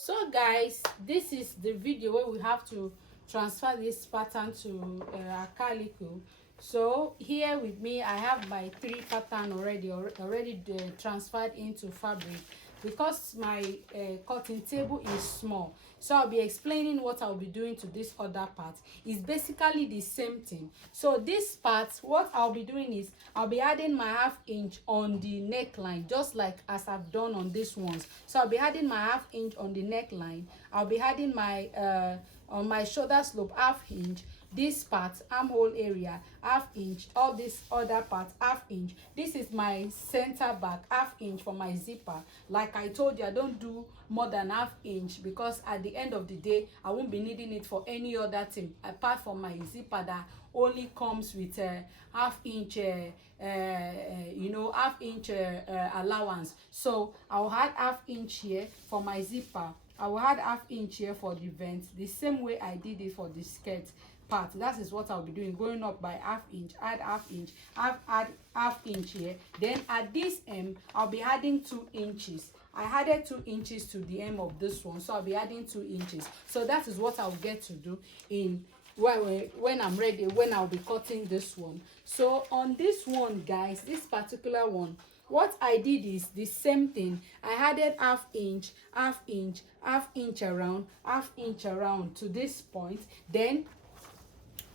So guys, this is the video where we have to transfer this pattern to our calico. So here with me I have my 3 pattern already transferred into fabric. Because my cutting table is small, so I'll be explaining what I'll be doing to this other part. It's basically the same thing. So this part, what I'll be doing is I'll be adding my 1/2 inch on the neckline, just like as I've done on this ones. So I'll be adding my 1/2 inch on the neckline. I'll be adding my on my shoulder slope 1/2 inch, this part armhole area 1/2 inch, all this other part 1/2 inch. This is my center back 1/2 inch for my zipper. Like I told you, I don't do more than 1/2 inch because at the end of the day I won't be needing it for any other thing apart from my zipper that only comes with a 1/2 inch 1/2 inch allowance. So I'll add 1/2 inch here for my zipper. I will add 1/2 inch here for the vent, the same way I did it for the skirt part. That is what I'll be doing, going up by 1/2 inch, add 1/2 inch, add 1/2 inch here. Then at this end I'll be adding 2 inches. I added 2 inches to the end of this one, so I'll be adding 2 inches. So that is what I'll get to do in when I'm ready, when I'll be cutting this one. So on this one guys, this particular one, what I did is the same thing. I added 1/2 inch, 1/2 inch, 1/2 inch around, 1/2 inch around to this point. Then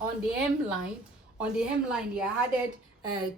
on the hemline, here I added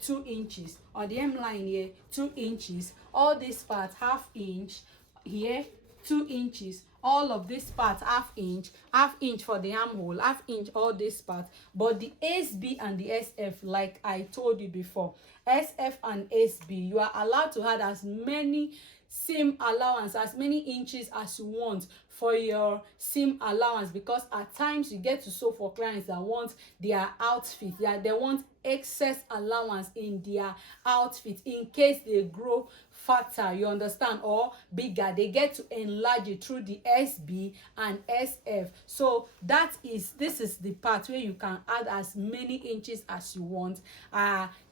2 inches. On the hemline here 2 inches. All this part 1/2 inch here, 2 inches. All of this part 1/2 inch, 1/2 inch for the armhole, 1/2 inch all this part. But the SB and the SF, like I told you before, SF and SB, you are allowed to add as many seam allowance, as many inches as you want for your seam allowance, because at times you get to sew for clients that want their outfit, they want excess allowance in their outfit in case they grow fatter, you understand, or bigger. They get to enlarge it through the SB and SF. So this is the part where you can add as many inches as you want.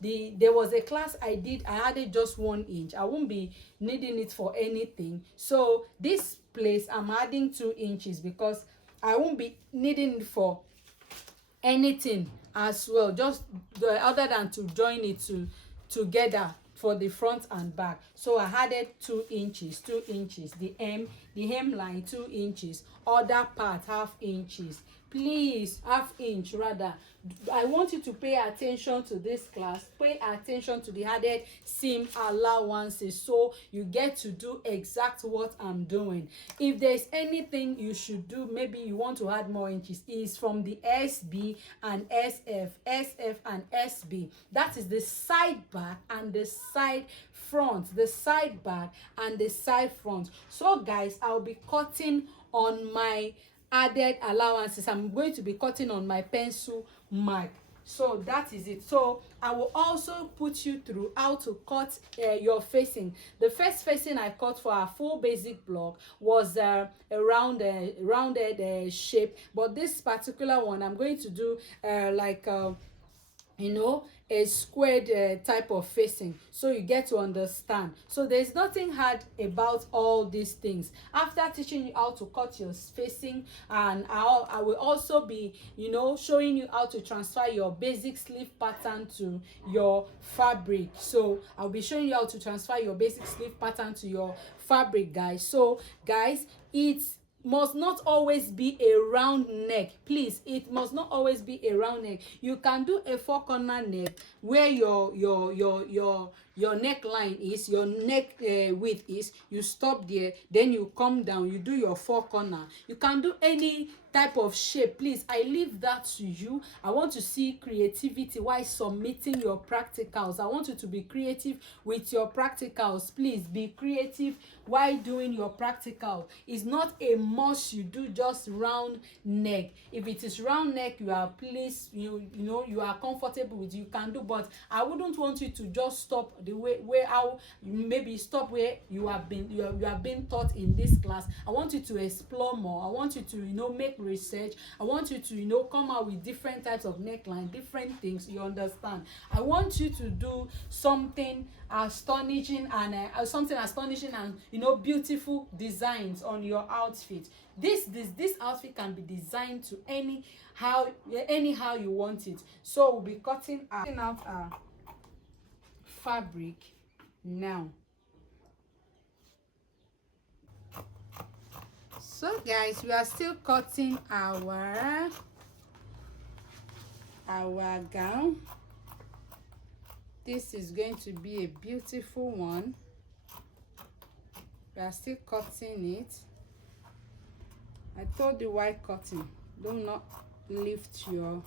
There was a class I did, I added just 1 inch. I won't be needing it for anything. So this place I'm adding 2 inches because I won't be needing it for anything as well, just other than to join it together for the front and back. So I added 2 inches, the hemline 2 inches, other part 1/2 inches. Please, 1/2 inch rather. I want you to pay attention to this class. Pay attention to the added seam allowances so you get to do exact what I'm doing. If there's anything you should do, maybe you want to add more inches, is from the SB and SF and SB. That is the side back and the side front, the side back and the side front. So guys, I'll be cutting on my added allowances. I'm going to be cutting on my pencil mark. So that is it. So I will also put you through how to cut your facing. The first facing I cut for a full basic block was a rounded shape, but this particular one I'm going to do a squared type of facing, so you get to understand. So there's nothing hard about all these things. After teaching you how to cut your facing, and I will also be showing you how to transfer your basic sleeve pattern to your fabric. So I'll be showing you how to transfer your basic sleeve pattern to your fabric, guys. So guys, it's must not always be a round neck. Please, it must not always be a round neck. You can do a 4-corner neck where your neckline is, your neck width is. You stop there, then you come down, you do your 4-corner. You can do any type of shape. Please, I leave that to you. I want to see creativity while submitting your practicals. I want you to be creative with your practicals. Please be creative while doing your practical. It's not a must you do just round neck. If it is round neck you are pleased, you are comfortable with, you can do, but I wouldn't want you to just stop the way how you maybe stop where you have been taught in this class. I want you to explore more. I want you to, you know, make research. I want you to, you know, come out with different types of neckline, different things, you understand. I want you to do something astonishing and you know, beautiful designs on your outfit. This outfit can be designed to anyhow you want it. So we'll be cutting out our fabric now. So guys, we are still cutting our gown. This is going to be a beautiful one. We are still cutting it. I told you why cutting. Do not lift your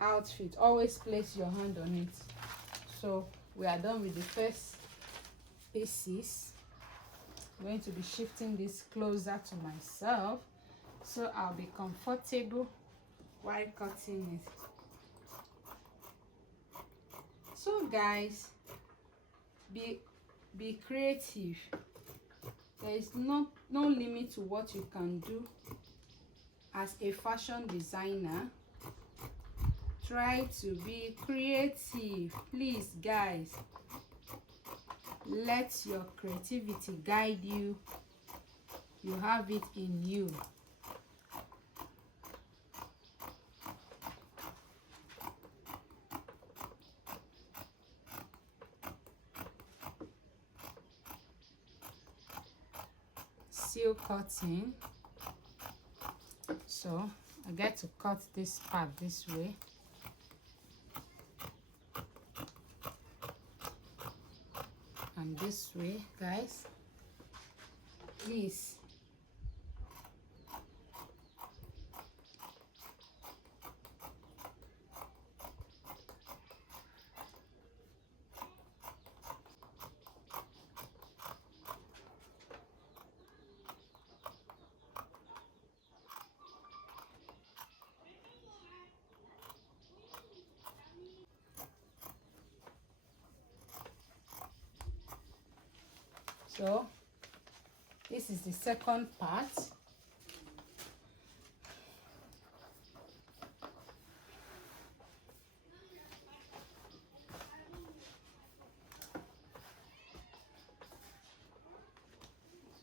outfit. Always place your hand on it. So we are done with the first pieces. I'm going to be shifting this closer to myself so I'll be comfortable while cutting it. So guys, be creative. There is no limit to what you can do as a fashion designer. Try to be creative, please guys. Let your creativity guide you. You have it in you. Still cutting. So I get to cut this part this way. And this way, guys. Please. So this is the second part. So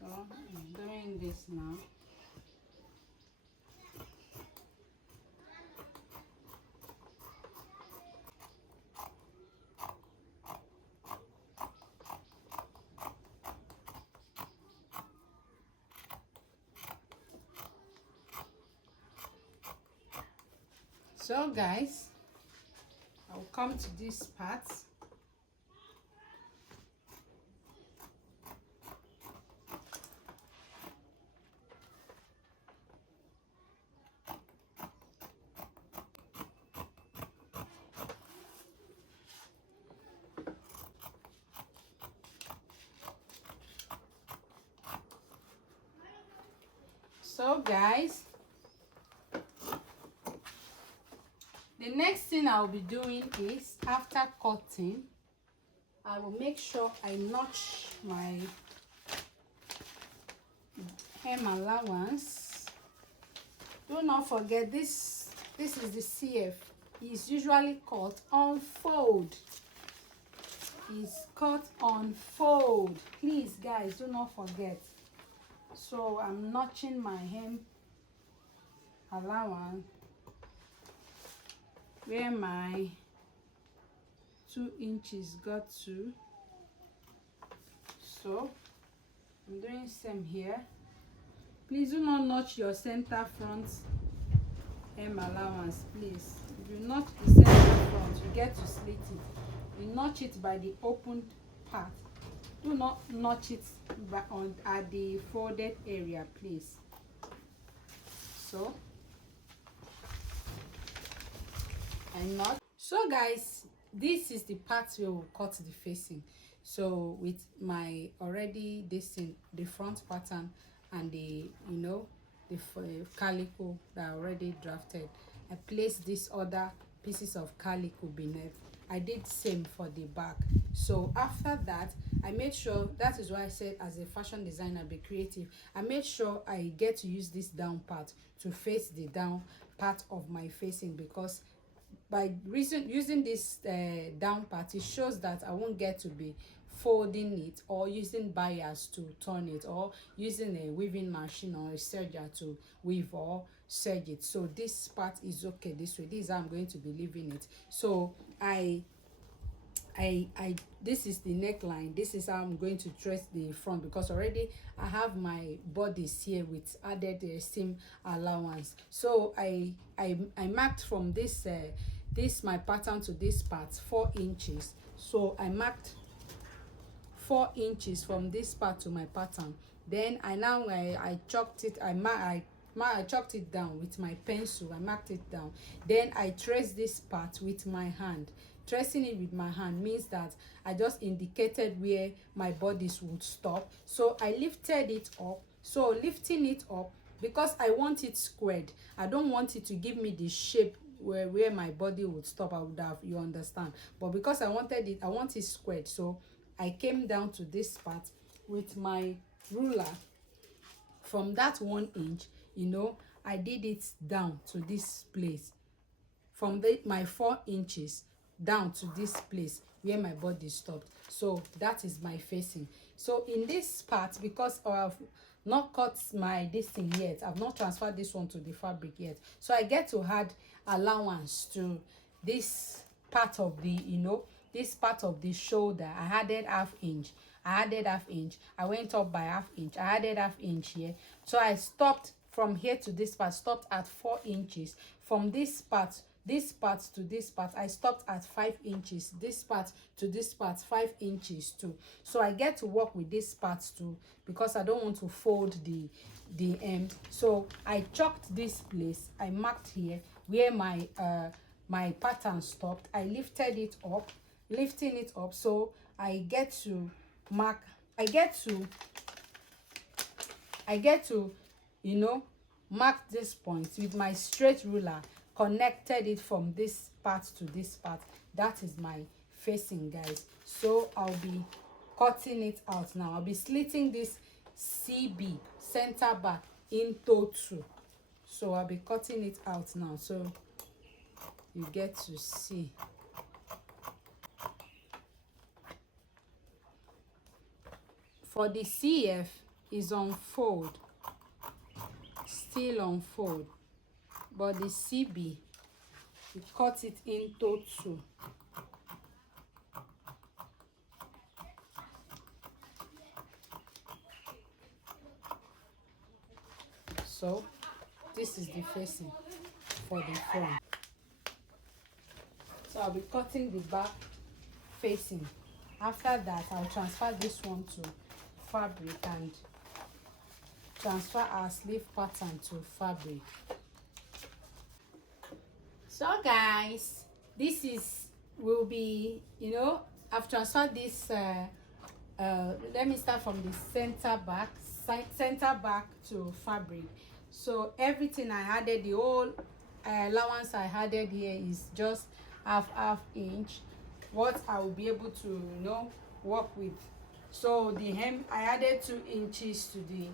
I'm doing this now. So guys, I'll come to this part. So guys, the next thing I'll be doing is, after cutting, I will make sure I notch my hem allowance. Do not forget this is the CF. It's usually cut on fold. It's cut on fold. Please guys, do not forget. So I'm notching my hem allowance where my 2 inches got to. So I'm doing same here. Please do not notch your center front hem allowance, please. If you notch the center front, you get to slit it. You notch it by the opened part. Do not notch it at the folded area, please. So I notch. So guys, this is the part where we'll cut the facing. So with my already the front pattern and the the calico that I already drafted, I place these other pieces of calico beneath. I did same for the back. So after that, I made sure, that is why I said as a fashion designer, be creative. I made sure I get to use this down part to face the down part of my facing, because by reason using this down part, it shows that I won't get to be folding it or using bias to turn it, or using a weaving machine or a serger to weave or serge it. So this part is okay this way. This is how I'm going to be leaving it. So I this is the neckline. This is how I'm going to dress the front, because already I have my bodice here with added seam allowance. So I marked from this this my pattern to this part 4 inches. So I marked 4 inches from this part to my pattern. Then I chalked it. I chalked it down with my pencil. I marked it down. Then I traced this part with my hand. Tracing it with my hand means that I just indicated where my bodice would stop. So I lifted it up. So lifting it up, because I want it squared, I don't want it to give me the shape where my body would stop. I would have, you understand, but because I want it squared, so I came down to this part with my ruler. From that 1 inch, you know, I did it down to this place. From my 4 inches down to this place where my body stopped. So that is my facing. So in this part, because I've not cut my this thing yet, I've not transferred this one to the fabric yet, so I get to add allowance to this part of the, you know, this part of the shoulder. I added half inch. I went up by half inch. I added half inch here. So I stopped from here to this part, stopped at 4 inches. From this part to this part, I stopped at 5 inches. This part to this part, 5 inches too. So I get to work with this part too, because I don't want to fold the end. So I chalked this place. I marked here where my my pattern stopped. I lifted it up, lifting it up. So I get to mark, I get to, you know, mark this point with my straight ruler, connected it from this part to this part. That is my facing, guys. So I'll be cutting it out now. I'll be slitting this CB, center back, into 2. So I'll be cutting it out now, so you get to see. For the CF is on fold, still on fold, but the CB, we cut it into 2. So this is the facing for the front. So I'll be cutting the back facing. After that, I'll transfer this one to fabric and transfer our sleeve pattern to fabric. So guys, this is will be, you know, I've transferred this let me start from the center back to fabric. So everything I added, the whole allowance I added here is just half inch, what I will be able to, you know, work with. So the hem, I added 2 inches to the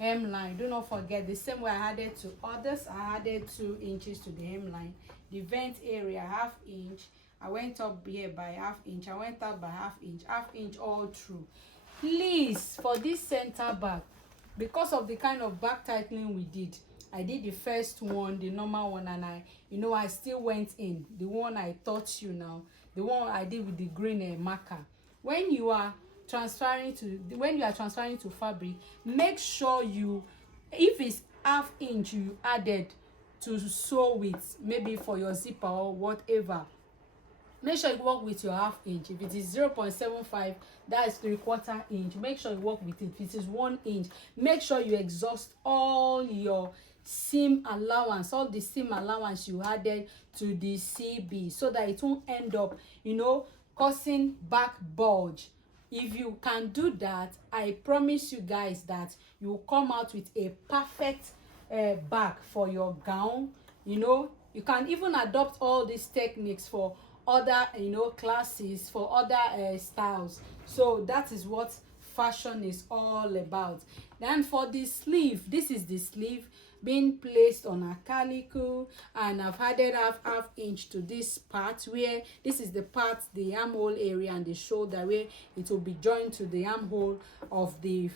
hemline. Do not forget, the same way I added to others, I added 2 inches to the hemline. The vent area, half inch. I went up here by half inch. I went up by half inch all through. Please, for this center back, because of the kind of back tightening we did, I did the first one, the normal one, and I still went in the one I taught you now, the one I did with the green marker. When you are transferring to fabric, make sure if it's half inch you added to sew with, maybe for your zipper or whatever, make sure you work with your half inch. If it is 0.75, that is 3/4 inch, make sure you work with it. If it is 1 inch, make sure you exhaust all your seam allowance, all the seam allowance you added to the CB, so that it won't end up, causing back bulge. If you can do that, I promise you guys that you will come out with a perfect back for your gown. You can even adopt all these techniques for other, you know, classes, for other styles. So that is what fashion is all about. Then for the sleeve, this is the sleeve being placed on a calico, and I've added half inch to this part, where this is the part, the armhole area and the shoulder, where it will be joined to the armhole of the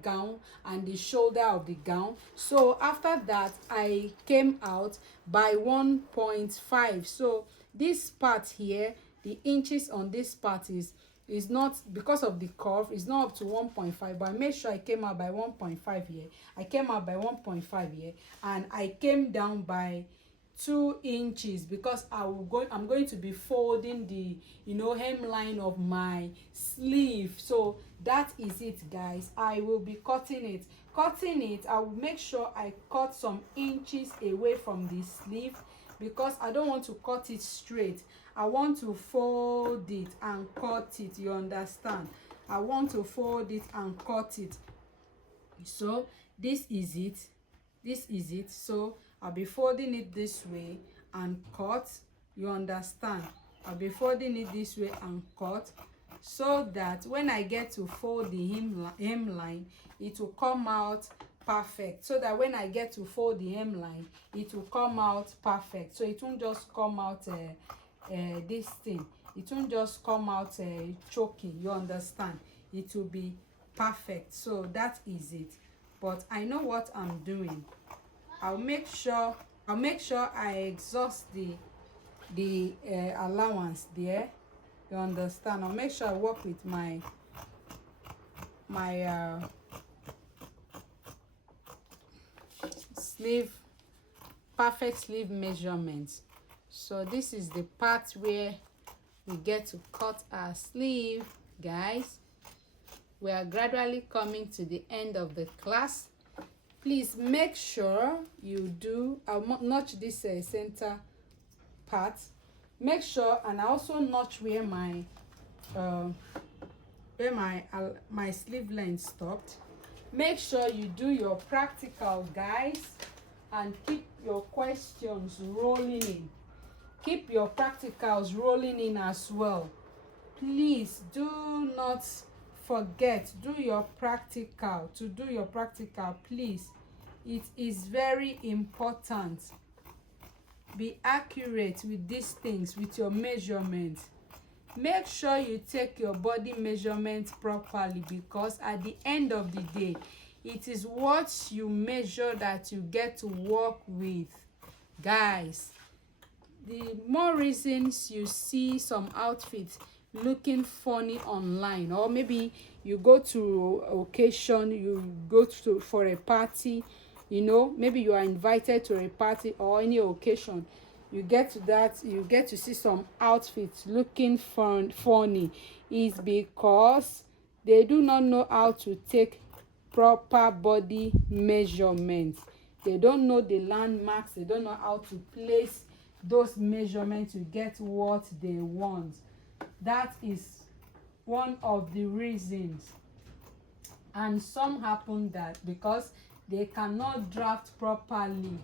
gown and the shoulder of the gown. So after that, I came out by 1.5. So this part here, the inches on this part is not, because of the curve, it's not up to 1.5, but I made sure I came out by 1.5 here. I came out by 1.5 here, and I came down by 2 inches, because I'm going to be folding the, you know, hemline of my sleeve. So that is it, guys. I will be cutting it. I will make sure I cut some inches away from the sleeve, because I don't want to cut it straight. I want to fold it and cut it, you understand? I want to fold it and cut it. So this is it. So I'll be folding it this way and cut, you understand? I'll be folding it this way and cut, so that when I get to fold the hemline, it will come out perfect. So that when I get to fold the hemline, it will come out perfect. So it won't just come out this thing, it won't just come out choking, you understand? It will be perfect. So that is it. But I know what I'm doing. I'll make sure I exhaust the allowance there, you understand? I'll make sure I work with my sleeve, perfect sleeve measurements. So this is the part where we get to cut our sleeve, guys. We are gradually coming to the end of the class. Please make sure you do, I'll notch this center part. Make sure, and I also notch where my sleeve length stopped. Make sure you do your practical, guys, and keep your questions rolling in. Keep your practicals rolling in as well. Please do not forget, do your practical. To do your practical, please, it is very important. Be accurate with these things, with your measurements. Make sure you take your body measurement properly, because at the end of the day, it is what you measure that you get to work with, guys. The more reasons you see some outfits looking funny online, or maybe you go to occasion, you go to for a party, you know, maybe you are invited to a party or any occasion, you get to see some outfits looking funny, is because they do not know how to take proper body measurements. They don't know the landmarks, they don't know how to place those measurements to get what they want. That is one of the reasons. And some happen that because they cannot draft properly.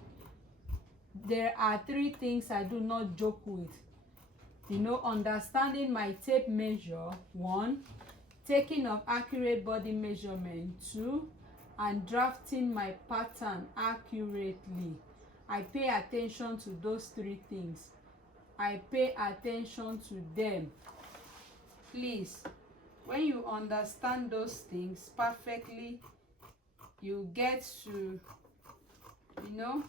There are 3 things I do not joke with. You know, understanding my tape measure, 1, taking of accurate body measurement, 2, and drafting my pattern accurately. I pay attention to those 3 things. I pay attention to them. Please, when you understand those things perfectly, you get to, you know,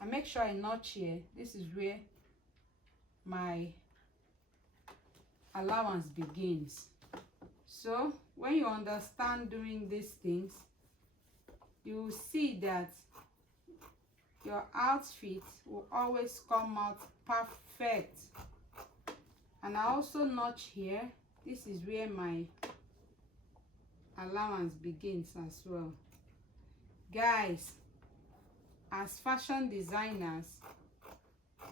I make sure I notch here. This is where my allowance begins. So when you understand doing these things, you will see that your outfit will always come out perfect. And I also notch here. This is where my allowance begins as well. Guys, as fashion designers,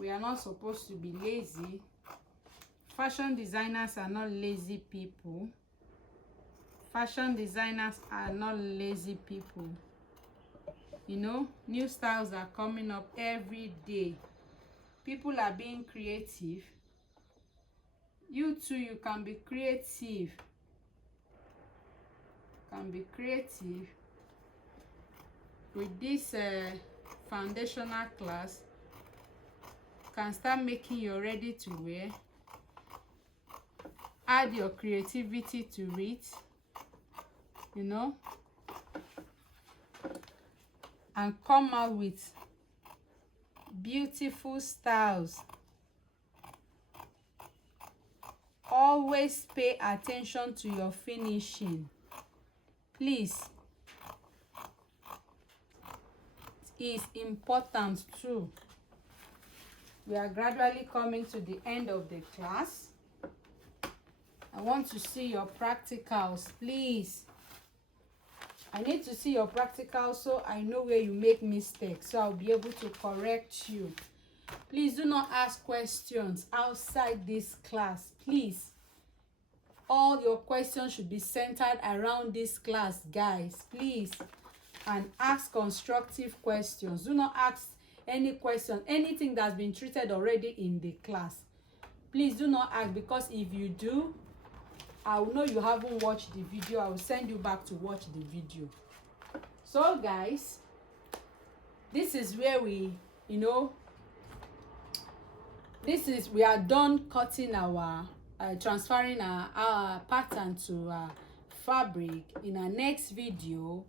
we are not supposed to be lazy. Fashion designers are not lazy people. Fashion designers are not lazy people. You know, new styles are coming up every day. People are being creative. You too, you can be creative. Can be creative with this foundational class. Can start making your ready to wear. Add your creativity to it, you know, and come out with beautiful styles. Always pay attention to your finishing, please. It is important too. We are gradually coming to the end of the class. I want to see your practicals, please. I need to see your practicals so I know where you make mistakes, so I'll be able to correct you. Please do not ask questions outside this class, please. All your questions should be centered around this class, guys, please. And ask constructive questions. Do not ask any question, anything that's been treated already in the class. Please do not ask, because if you do, I will know you haven't watched the video. I will send you back to watch the video. So guys, this is where we, you know, we are done cutting our transferring our pattern to fabric. In our next video,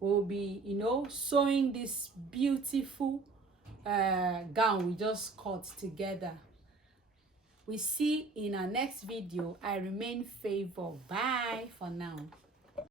we'll be, you know, sewing this beautiful gown we just cut together. We see in our next video. I remain favored. Bye for now.